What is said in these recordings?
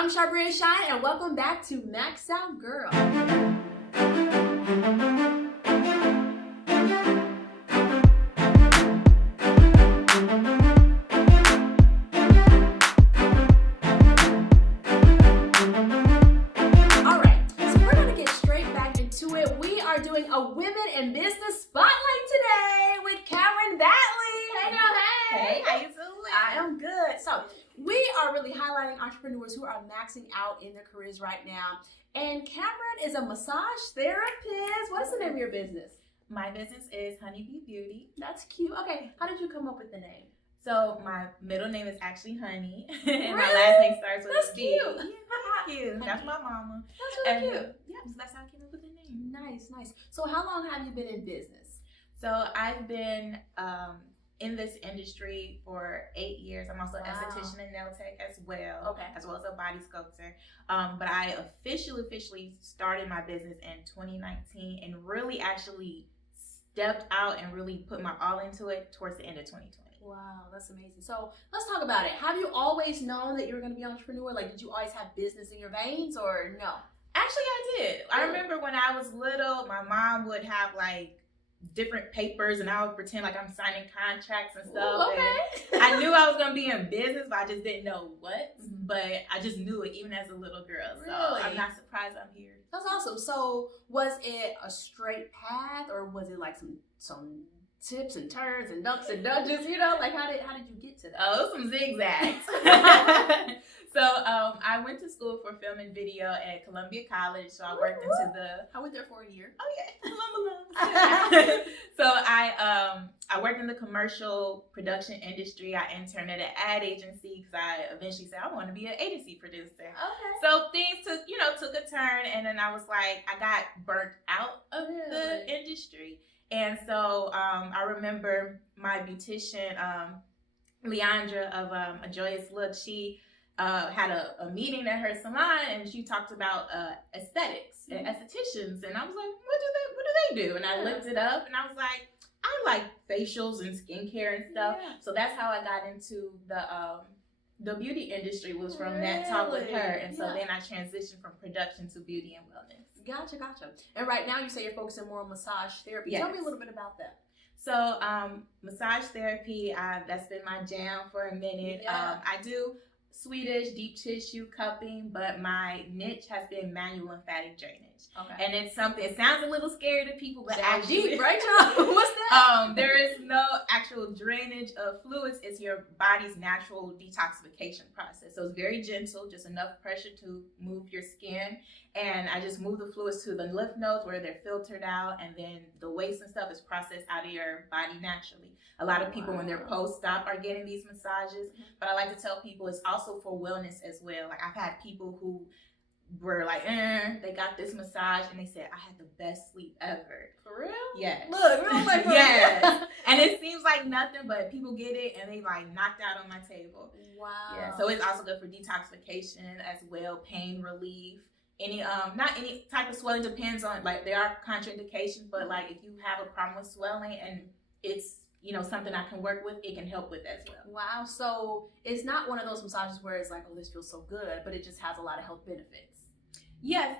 I'm Charbria Shine, and welcome back to Max Out Girl. Doing a Women in Business Spotlight today with Cameran Battley. Hey girl, hey. Hey, how you doing? I am good. So we are really highlighting entrepreneurs who are maxing out in their careers right now. And Cameran is a massage therapist. What is the name of your business? My business is Honee B Beauty. That's cute. Okay, how did you come up with the name? So my middle name is actually Honey, and really? my last name starts with That's a B. Cute. Yeah, thank you. That's my mama. That's really cute. Yeah, so that's how I came up with the name. Nice. So how long have you been in business? So I've been in this industry for 8 years. I'm also an esthetician and nail tech as well, as well as a body sculptor. But I officially started my business in 2019 and really actually stepped out and really put my all into it towards the end of 2020. Wow, that's amazing. So let's talk about it. Have you always known that you were going to be an entrepreneur? Like, did you always have business in your veins or no? Actually, I did. I remember when I was little, my mom would have like different papers and I would pretend like I'm signing contracts and stuff. Ooh, okay. And I knew I was going to be in business, but I just didn't know what. Mm-hmm. But I just knew it even as a little girl. Really? So I'm not surprised I'm here. That's awesome. So was it a straight path or was it like some tips and turns and ducks and dodges, you know? Like how did you get to that? Oh, some zigzags. So I went to school for film and video at Columbia College. So I worked into I went there for a year. Oh yeah. So I worked in the commercial production industry. I interned at an ad agency because I eventually said I want to be an agency producer. Okay. So things took a turn, and then I was like, I got burnt out of the industry. And so I remember my beautician, Leandra of A Joyous Look, she had a meeting at her salon and she talked about aesthetics and estheticians. And I was like, what do they do? And I looked it up and I was like, I like facials and skincare and stuff. Yeah. So that's how I got into the beauty industry, was from that talk with her. And so then I transitioned from production to beauty and wellness. Gotcha. And right now you say you're focusing more on massage therapy. Yes. Tell me a little bit about that. So massage therapy, that's been my jam for a minute. Yeah. I do Swedish deep tissue cupping, but my niche has been manual lymphatic drainage. Okay. And it's something, it sounds a little scary to people, but actually, deep, right, y'all? What's that? There is no actual drainage of fluids. It's your body's natural detoxification process. So it's very gentle, just enough pressure to move your skin. And I just move the fluids to the lymph nodes where they're filtered out, and then the waste and stuff is processed out of your body naturally. A lot of people when they're post-op are getting these massages, but I like to tell people it's also for wellness as well. Like I've had people who were like, they got this massage and they said, I had the best sleep ever. For real? Yes. Look, we're like, yes. And it seems like nothing, but people get it and they like knocked out on my table. Wow. Yeah. So it's also good for detoxification as well, pain relief. Not any type of swelling, depends on, like there are contraindications, but like if you have a problem with swelling and it's something I can work with, it can help with as well. Wow. So it's not one of those massages where it's like, oh, this feels so good, but it just has a lot of health benefits. Yes.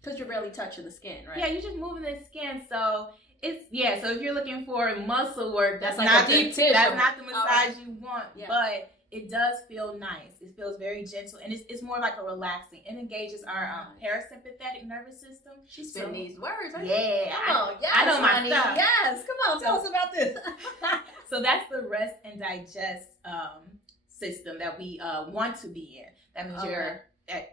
Because you're barely touching the skin, right? Yeah, you're just moving the skin. So so if you're looking for muscle work, that's like not a deep tissue. That's not the massage you want. Yeah. But it does feel nice. It feels very gentle, and it's more like a relaxing. It engages our parasympathetic nervous system. She's spitting these words. Yeah, come on. Yes, I know my honey. stuff. Yes, come on. Tell us about this. So that's the rest and digest system that we want to be in. That means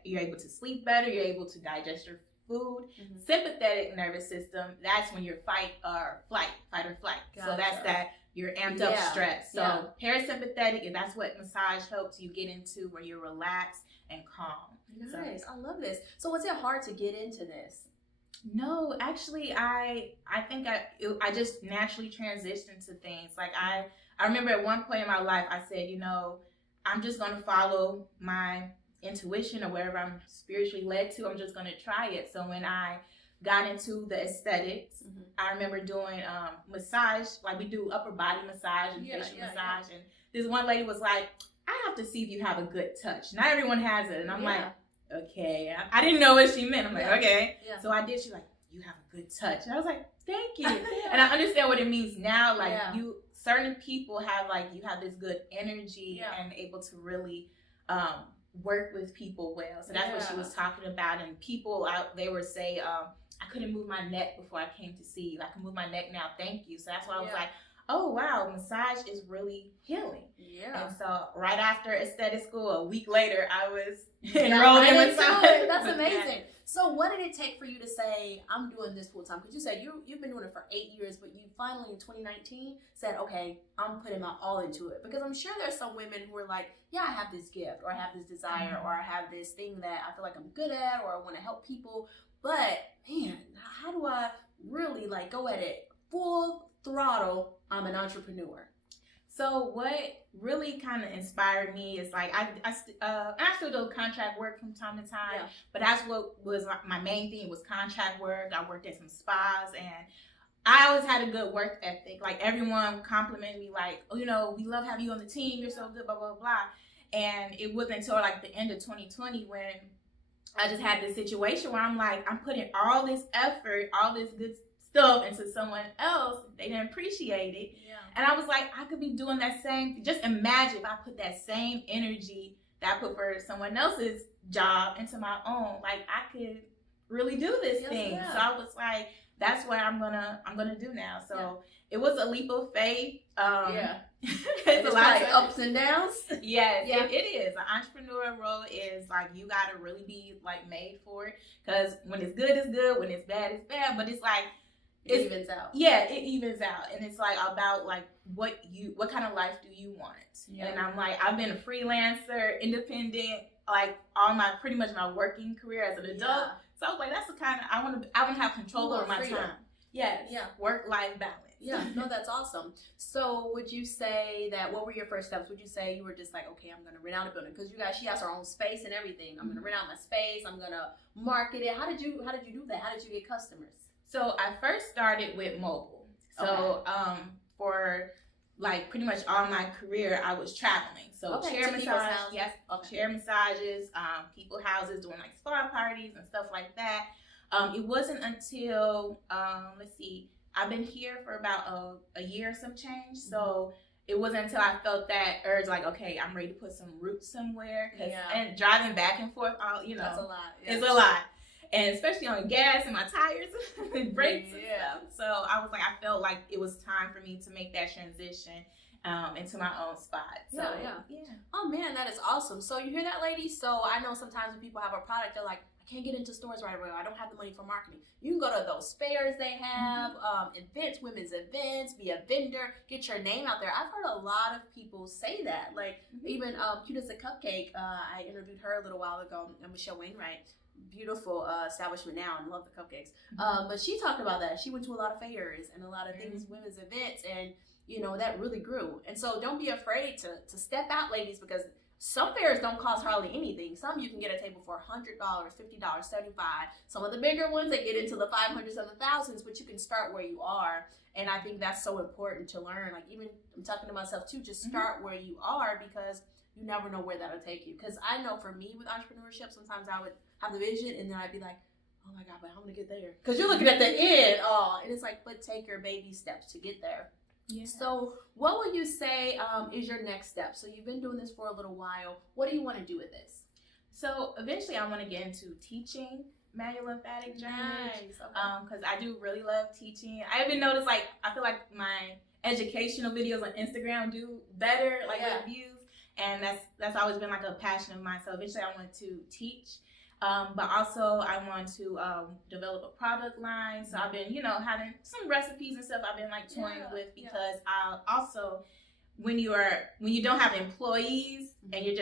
you're able to sleep better. You're able to digest your food. Mm-hmm. Sympathetic nervous system. That's when you're fight or flight. Gotcha. So that's that. You're amped up stress. So parasympathetic, and that's what massage helps you get into, where you're relaxed and calm. Nice. I love this. So was it hard to get into this? No, actually, I think I just naturally transitioned to things. Like I remember at one point in my life, I said, I'm just going to follow my intuition or wherever I'm spiritually led to. I'm just going to try it. So when I got into the aesthetics, I remember doing massage, like we do upper body massage and facial massage. And this one lady was like, I have to see if you have a good touch. Not everyone has it. And I'm like, okay. I didn't know what she meant. I'm like, okay. Yeah. So I did. She's like, you have a good touch. And I was like, thank you. And I understand what it means now. Like certain people have like, you have this good energy and able to really work with people well. So that's what she was talking about. And people out, they would say, I couldn't move my neck before I came to see you. I can move my neck now. Thank you. So that's why I was like, oh, wow, massage is really healing. Yeah. And so right after aesthetic school, a week later, I was enrolled in massage. That's amazing. So what did it take for you to say, I'm doing this full time? Because you said you've been doing it for 8 years, but you finally in 2019 said, okay, I'm putting my all into it. Because I'm sure there's some women who are like, yeah, I have this gift, or I have this desire, or I have this thing that I feel like I'm good at, or I want to help people. But man, how do I really like go at it full throttle? I'm an entrepreneur. So what really kind of inspired me is like I still do contract work from time to time, but that's what was my main thing was contract work. I worked at some spas, and I always had a good work ethic. Like everyone complimented me, like, oh, you know, we love having you on the team. You're so good, blah blah blah. And it wasn't until like the end of 2020 when I just had this situation where I'm like, I'm putting all this effort, all this good stuff into someone else. They didn't appreciate it. Yeah. And I was like, I could be doing that same. Just imagine if I put that same energy that I put for someone else's job into my own. Like I could really do this thing. Yeah. So I was like, that's what I'm gonna do now. So it was a leap of faith. It's a lot of ups and downs. Yes, it is. An entrepreneur role is like you gotta really be like made for it. Because when it's good, it's good. When it's bad. But it's like it evens out. Yeah, it evens out. And it's like about like what kind of life do you want? Yeah. And I'm like, I've been a freelancer, independent, like pretty much my working career as an adult. Yeah. So I was like, that's the kind of I want to have control over my time. Yes. Yeah. Work-life balance. Yeah, no, that's awesome. So would you say that, what were your first steps? Would you say you were just like, okay, I'm going to rent out a building? Because she has her own space and everything. I'm going to rent out my space. I'm going to market it. How did you do that? How did you get customers? So I first started with mobile. So for like pretty much all my career, I was traveling. So chair massage, chair massages, people houses, doing like spa parties and stuff like that. It wasn't until I've been here for about a year or some change. So it wasn't until I felt that urge, like, okay, I'm ready to put some roots somewhere. And driving back and forth, that's a lot. Yeah. It's a lot. And especially on gas and my tires and brakes and stuff. So I was like, I felt like it was time for me to make that transition into my own spot. So, yeah. Oh, man, that is awesome. So you hear that, ladies? So I know sometimes when people have a product, they're like, I can't get into stores right away. I don't have the money for marketing. You can go to those fairs they have, events, women's events, be a vendor, get your name out there. I've heard a lot of people say that. Like even Cute as a Cupcake, I interviewed her a little while ago, Michelle Wainwright. Beautiful establishment now, and love the cupcakes. But she talked about that. She went to a lot of fairs and a lot of things, women's events, and that really grew. And so don't be afraid to step out, ladies, because some fairs don't cost hardly anything. Some you can get a table for $100, $50, $75. Some of the bigger ones, they get into the 500s and the thousands, but you can start where you are. And I think that's so important to learn. Like even I'm talking to myself too, just start where you are, because you never know where that'll take you. Because I know for me with entrepreneurship, sometimes I would have the vision and then I'd be like, oh my God, but how am I gonna get there? Because you're looking at the end, and it's like, but take your baby steps to get there. Yeah. So what would you say is your next step? So you've been doing this for a little while. What do you want to do with this? So eventually I want to get into teaching manual lymphatic drainage. Because I do really love teaching. I even noticed, like, I feel like my educational videos on Instagram do better, like with views. And that's always been like a passion of mine. So eventually I want to teach. But also I want to develop a product line. So I've been, having some recipes and stuff I've been like toying with, because I also, when you don't have employees and it's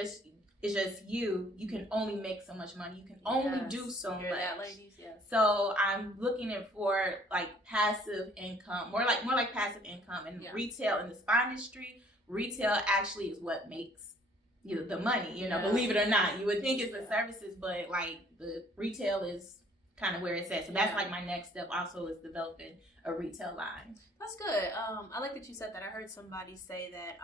just you can only make so much money. You can only do so much. That, ladies? Yes. So I'm looking for like passive income, more like passive income, and retail in the spa industry. Retail actually is what makes the money, believe it or not. You would think it's the services, but like the retail is kind of where it's at. So that's like my next step also, is developing a retail line. That's good. I like that you said that. I heard somebody say that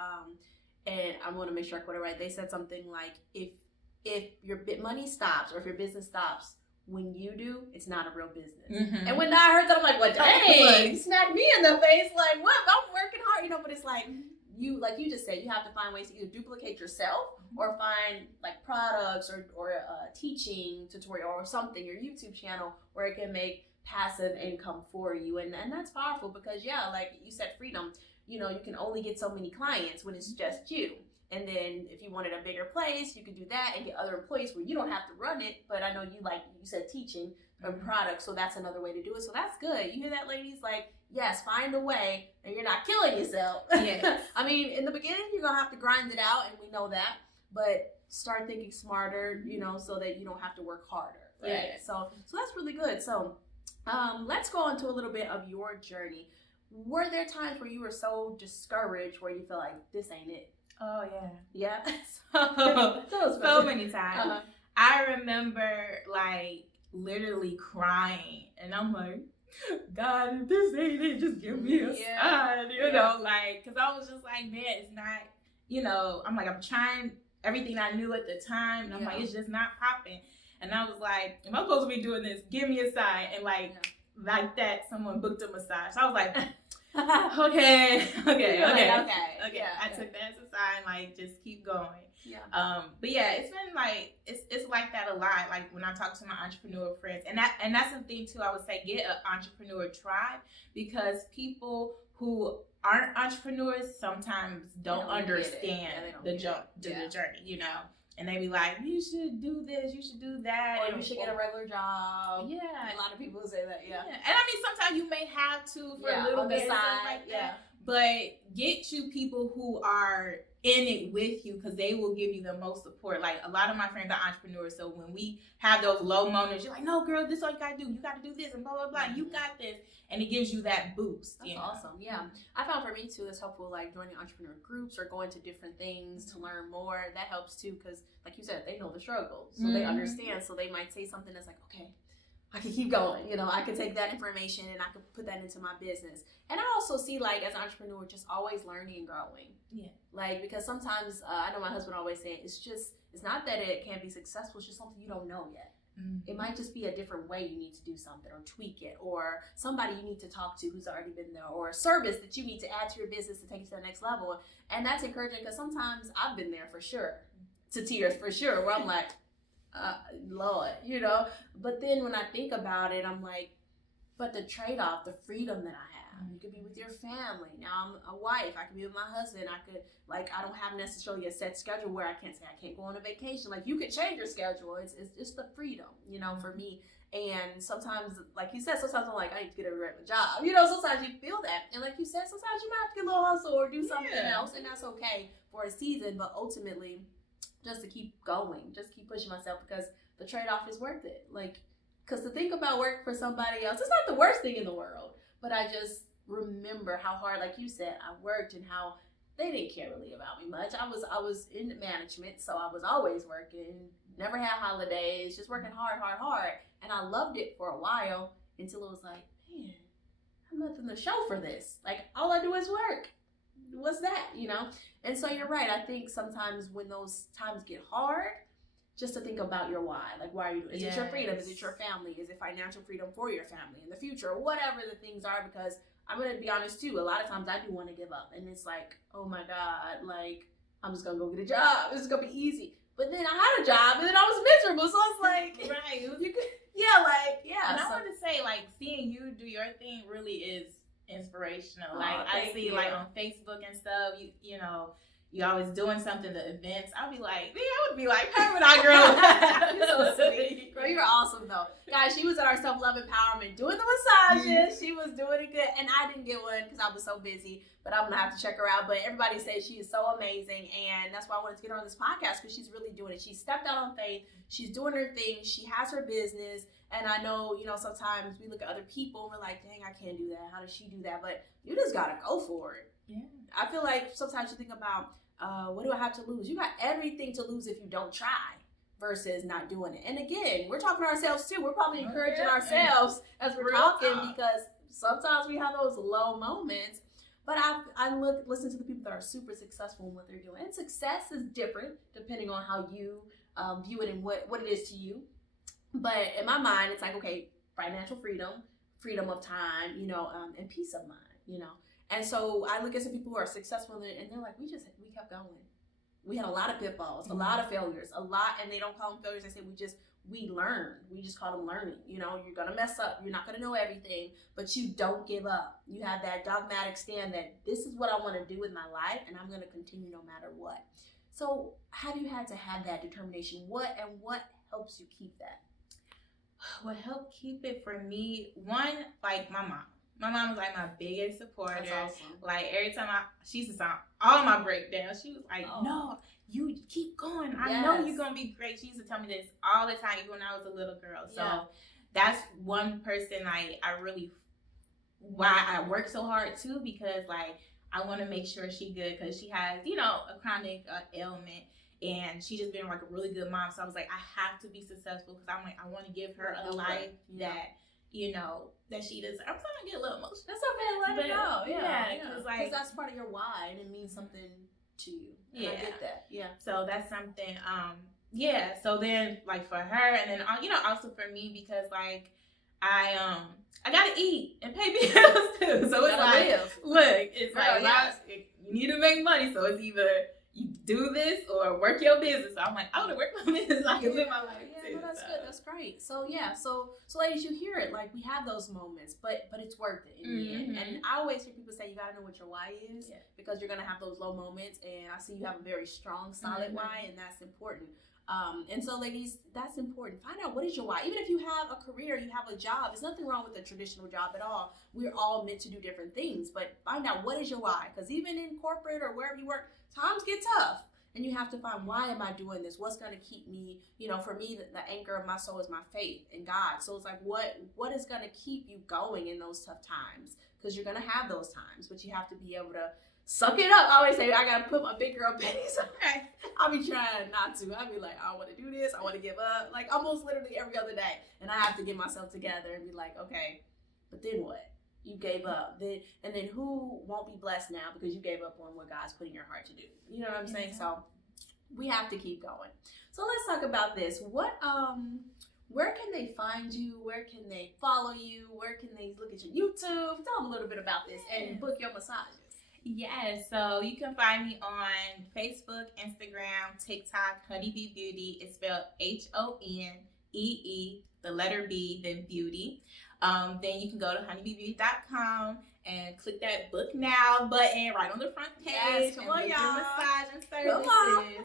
and I want to make sure I quote it right. They said something like, if your money stops or if your business stops when you do, it's not a real business. Mm-hmm. And when I heard that, I'm like, what? Dang, smack me in the face. Like, what? I'm working hard, you know. But it's like like you just said, you have to find ways to either duplicate yourself or find like products or teaching tutorial or something, your YouTube channel where it can make passive income for you. And that's powerful because like you said, freedom. You know, you can only get so many clients when it's just you. And then if you wanted a bigger place, you could do that and get other employees where you don't have to run it. But I know you said teaching and products, so that's another way to do it. So that's good. You hear that, ladies? Like, yes, find a way and you're not killing yourself. Yes. I mean, in the beginning, you're going to have to grind it out, and we know that. But start thinking smarter, you know, so that you don't have to work harder. Right? Yeah. So that's really good. So let's go into a little bit of your journey. Were there times where you were so discouraged where you feel like this ain't it? Oh, yeah. Yeah. So many times. Uh-huh. I remember, like, literally crying. And I'm like, God, if this ain't it, just give me a sign, you know? Like, because I was just like, man, it's not, you know, I'm trying everything I knew at the time. And I'm like, it's just not popping. And I was like, am I supposed to be doing this? Give me a sign. And, like that, someone booked a massage. So I was like, okay. Yeah, I took that as a sign, like, just keep going. Yeah. But yeah, it's been like it's like that a lot. Like when I talk to my entrepreneur friends, and that's the thing too. I would say get an entrepreneur tribe, because people who aren't entrepreneurs sometimes don't understand the journey, you know. And they be like, you should do this, you should do that. Or you should get a regular job. Yeah. A lot of people say that, yeah. And I mean, sometimes you may have to for a little bit, like that. But get you people who are in it with you, because they will give you the most support. Like, a lot of my friends are entrepreneurs, so when we have those low moments, you're like, no, girl, this is all you gotta do. You gotta do this and blah, blah, blah. Mm-hmm. You got this. And it gives you that boost. That's awesome. Yeah. I found for me too, it's helpful, like joining entrepreneur groups or going to different things to learn more. That helps too, because like you said, they know the struggle. So they understand. So they might say something that's like, okay, I can keep going. You know, I can take that information and I can put that into my business. And I also see, like, as an entrepreneur, just always learning and growing. Yeah. Like, because sometimes, I know my husband always say, it's not that it can't be successful, it's just something you don't know yet. Mm-hmm. It might just be a different way you need to do something or tweak it, or somebody you need to talk to who's already been there, or a service that you need to add to your business to take it to the next level. And that's encouraging, because sometimes I've been there for sure, to tears for sure, where I'm like, Lord, you know. But then when I think about it, I'm like, but the trade-off, the freedom that I have, you could be with your family. Now I'm a wife, I could be with my husband. I could, like, I don't have necessarily a set schedule where I can't say I can't go on a vacation. Like, you could change your schedule. It's just the freedom, you know, for me. And sometimes, like you said, sometimes I'm like, I need to get a regular job. You know, sometimes you feel that. And like you said, sometimes you might have to get a little hustle or do something else, and that's okay for a season. But ultimately, just to keep going, just keep pushing myself, because the trade-off is worth it. Like, because to think about work for somebody else, it's not the worst thing in the world. But I just remember how hard, like you said, I worked, and how they didn't care really about me much. I was in management, so I was always working, never had holidays, just working hard. And I loved it for a while, until it was like, man, I have nothing to show for this. Like, all I do is work. What's that, you know? And so you're right. I think sometimes when those times get hard, just to think about your why. Like, why are you doing it? Is it your freedom? Is it your family? Is it financial freedom for your family in the future? Or whatever the things are, because I'm going to be honest too, a lot of times I do want to give up. And it's like, oh my God, like, I'm just going to go get a job. This is going to be easy. But then I had a job, and then I was miserable. So it's like, right. And I want to say, like, seeing you do your thing really is inspirational. Like, I see, like, on Facebook and stuff, you know, you always doing something, the events. I'll be like, man, I would be like, hey, when I grow. You're so sweet. Girl, you're awesome, though. Guys, she was at our self-love empowerment doing the massages. Mm-hmm. She was doing it good. And I didn't get one because I was so busy. But I'm going to have to check her out. But everybody says she is so amazing. And that's why I wanted to get her on this podcast, because she's really doing it. She stepped out on faith. She's doing her thing. She has her business. And I know, you know, sometimes we look at other people and we're like, dang, I can't do that. How does she do that? But you just got to go for it. Yeah. I feel like sometimes you think about, what do I have to lose? You got everything to lose if you don't try, versus not doing it. And again, we're talking to ourselves too. We're probably encouraging ourselves as we're talking, because sometimes we have those low moments. But I listen to the people that are super successful in what they're doing. And success is different depending on how you view it and what it is to you. But in my mind, it's like, okay, financial freedom of time, and peace of mind, And so I look at some people who are successful and they're like, we kept going. We had a lot of pitfalls, a lot of failures, and they don't call them failures. They say we learned. We just call them learning. You're going to mess up. You're not going to know everything, but you don't give up. You have that dogmatic stand that this is what I want to do with my life, and I'm going to continue no matter what. So have you had to have that determination? What helps you keep that? What helped keep it for me, one, like my mom. My mom was like my biggest supporter. That's awesome. Like every time she used to sound all my breakdowns, she was like, no, you keep going. I know you're going to be great. She used to tell me this all the time, even when I was a little girl. So that's one person I really, why I work so hard too, because like I want to make sure she good because she has, a chronic ailment. And she just been like a really good mom. So I was like, I have to be successful because I'm like, I want to give her a life that, that she deserves. I'm trying to get a little emotional. That's okay. Let it go. Yeah. Because that's part of your why and it means something to you. And I get that. Yeah. So that's something, So then like for her and then, also for me because like I got to eat and pay bills too. So it's like, look, it's you need to make money. So it's either you do this or work your business. So I'm like, I want to work my business. I can live my life too. No, that's good. That's great. So so ladies, you hear it. Like we have those moments, but it's worth it in the end. And I always hear people say you gotta know what your why is because you're gonna have those low moments. And I see you have a very strong, solid why, and that's important. And so ladies, that's important. Find out what is your why. Even if you have a career, you have a job, there's nothing wrong with a traditional job at all. We're all meant to do different things, but find out what is your why. Because even in corporate or wherever you work, times get tough. And you have to find, why am I doing this? What's going to keep me, for me, the anchor of my soul is my faith in God. So it's like, what is going to keep you going in those tough times? Because you're going to have those times, but you have to be able to suck it up. I always say, I got to put my big girl panties on. I'll be trying not to. I'll be like, I don't want to do this. I want to give up. Like almost literally every other day. And I have to get myself together and be like, okay, but then what? You gave up. And then who won't be blessed now because you gave up on what God's put in your heart to do? You know what I'm saying? So we have to keep going. So let's talk about this. Where can they find you? Where can they follow you? Where can they look at your YouTube? Tell them a little bit about this and book your massages. Yes, so you can find me on Facebook, Instagram, TikTok, Honee B Beauty. It's spelled HONEE, the letter B, then beauty. Then you can go to honeybeebeauty.com and click that book now button right on the front page. Yes, come on, y'all. Massage and services.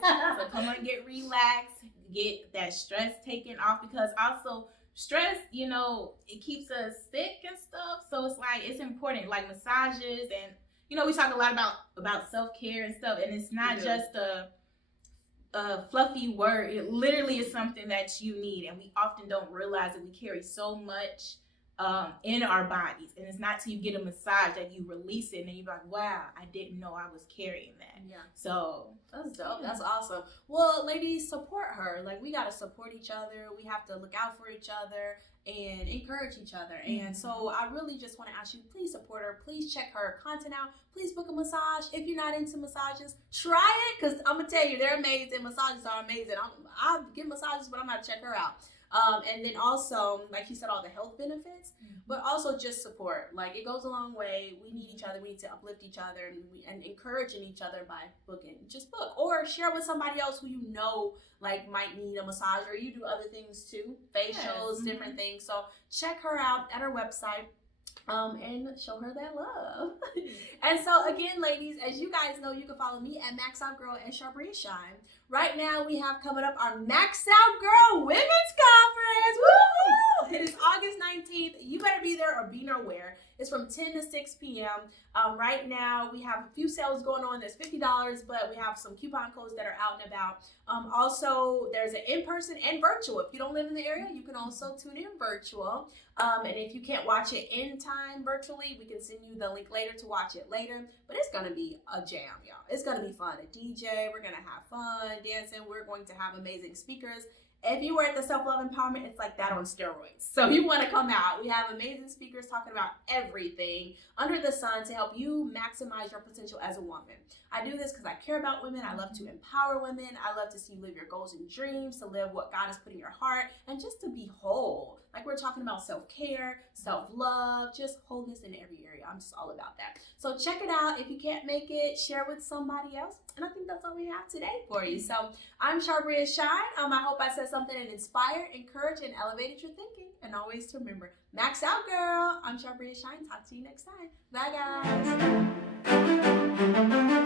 So come on, get relaxed, get that stress taken off because also stress, it keeps us sick and stuff. So it's like, it's important, like massages and, we talk a lot about self-care and stuff, and it's not just a fluffy word. It literally is something that you need, and we often don't realize that we carry so much in our bodies, and it's not till you get a massage that you release it and then you're like, wow, I didn't know I was carrying that. So that's dope. That's awesome. Well, ladies, support her. Like we got to support each other. We have to look out for each other and encourage each other. And so I really just want to ask you, please support her. Please check her content out. Please book a massage. If you're not into massages, try it, because I'm gonna tell you, they're amazing. Massages are amazing. I give massages, but I'm gonna check her out. And then also, like you said, all the health benefits, but also just support. Like it goes a long way. We need each other. We need to uplift each other and encouraging each other by booking. Just book or share with somebody else who like might need a massage, or you do other things too, facials, different things. So check her out at her website. And show her that love. And so again, ladies, as you guys know, you can follow me at Max Out Girl and Charbria Shine. Right now, we have coming up our Max Out Girl Women's Conference. Woo! It is August 19th. You better be there or be nowhere. It's from 10 to 6 p.m. Right now, we have a few sales going on. There's $50, but we have some coupon codes that are out and about. Also, there's an in-person and virtual. If you don't live in the area, you can also tune in virtual. And if you can't watch it in time virtually, we can send you the link later to watch it later. But it's going to be a jam, y'all. It's going to be fun. A DJ, we're going to have fun, dancing. We're going to have amazing speakers. If you were at the self-love empowerment, it's like that on steroids. So you want to come out. We have amazing speakers talking about everything under the sun to help you maximize your potential as a woman. I do this because I care about women. I love to empower women. I love to see you live your goals and dreams, to live what God has put in your heart, and just to be whole. Like we're talking about self-care, self-love, just wholeness in every area. I'm just all about that. So check it out. If you can't make it, share with somebody else. And I think that's all we have today for you. So I'm Charbria Shine. I hope I said something that inspired, encouraged, and elevated your thinking. And always to remember, max out, girl. I'm Charbria Shine. Talk to you next time. Bye, guys.